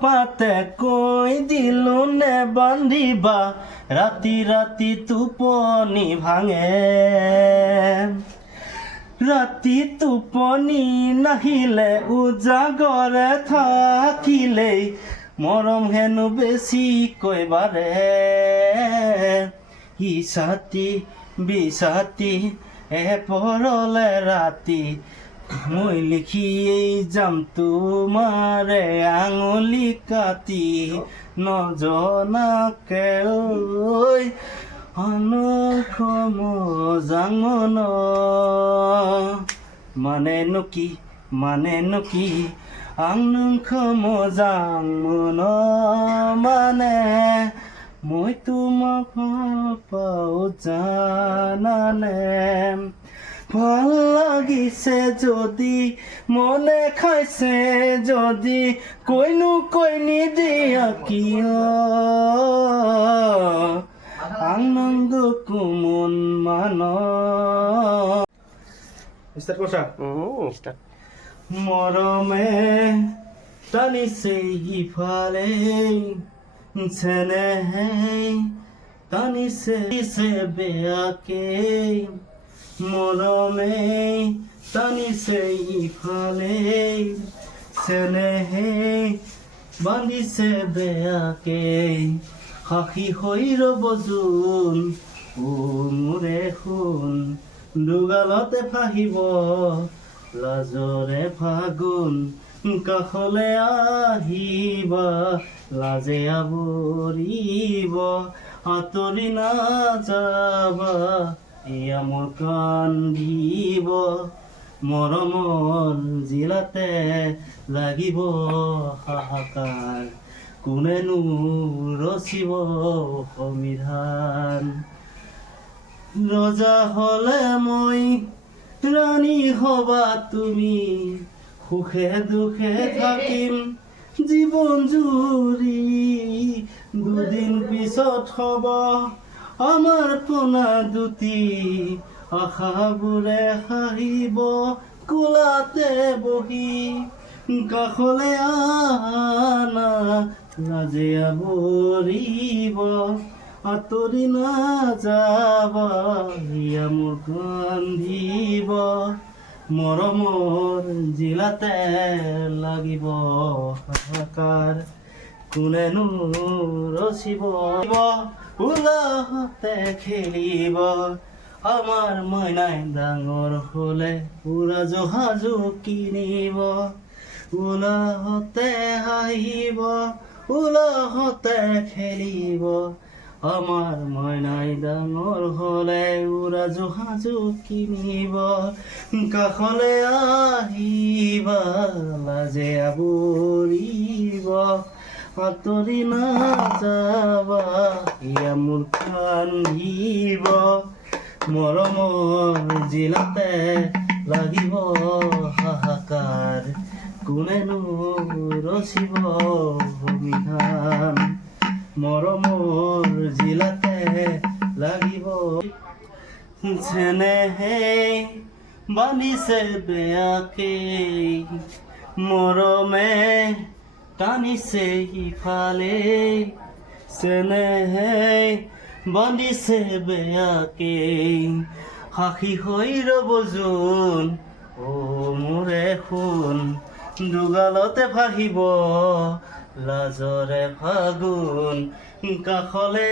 পাতে কৈ দিলো নে বান্ধিবা ৰাতি ৰাতি টোপনি ভাঙে ৰাতি টোপনি নাহিলে উজাগৰে থাকিলেই মৰম হেনো বেছিকৈ বাঢ়ে ইছাতি বিছাতি এপৰলে ৰাতি মই লিখিয়েই যাম তোমাৰে আঙুলি কাটি নজনাকে ঐ অনখ মজাঙন মানেনো কি আংনখ মজাঙন মানে মই তোমাক ভাল পাওঁ জানানে ভাল লাগিছে যদি মনে খাইছে যদি কৈনো কৈ নিদিয়া কিয় আনন্দ কুমন মান মৰমে টানিছে ইফালে চেনেহে টানিছে বেয়াকে মৰমে টানিছে ইফালে চেনেহে বান্ধিছে বেয়াকে সাক্ষী হৈ ৰ'ব জোন মোৰে শুন দুগালতে ফাহিব লাজৰে ফাগুন কাষলে আহিবা লাজে আৱৰিব আঁতৰি নাযাবা এয়া মোৰ কান্দিব মৰমৰ জিলাতে লাগিব হাহাকাৰ কোনেনো ৰচিব সংবিধান ৰজা হলে মই ৰাণী হবা তুমি সুখে দুখে থাকিম জীৱন জুৰি দুদিন পিছত হব আমাৰ পোনা দুটি আশাবোৰে হাঁহিব কোলাতে বহি কাষলে আনা লাজে আৱৰিব আঁতৰি নাযাবা ইয়া মোৰ কান্দিব মৰমৰ জিলাতে লাগিব হাহাকাৰ কোনেনো ৰচিব উলাহতে খেলিব আমাৰ মইনাই ডাঙৰ হলে উৰা জহাজো কিনিব উলাহতে হাঁহিব উলাহতে খেলিব আমাৰ মইনাই ডাঙৰ হলে উৰা জহাজো কিনিব কাষলে আহিবা লাজে আৱৰিব আঁতৰি নাযাবা ইয়া মোৰ কান্দিব মৰমৰ জিলাতে লাগিব হাহাকাৰ কোনেনো ৰচিব সংবিধান মৰমৰ জিলাতে লাগিব চেনেহে বান্ধিছে বেয়াকে মৰমে টানিছে ইফালে চেনেহে বান্ধিছে বেয়াকে সাক্ষী হৈ ৰ'ব জোন মোৰে শুন দুগালতে ভাহিব লাজৰে ফাগুন কাষলে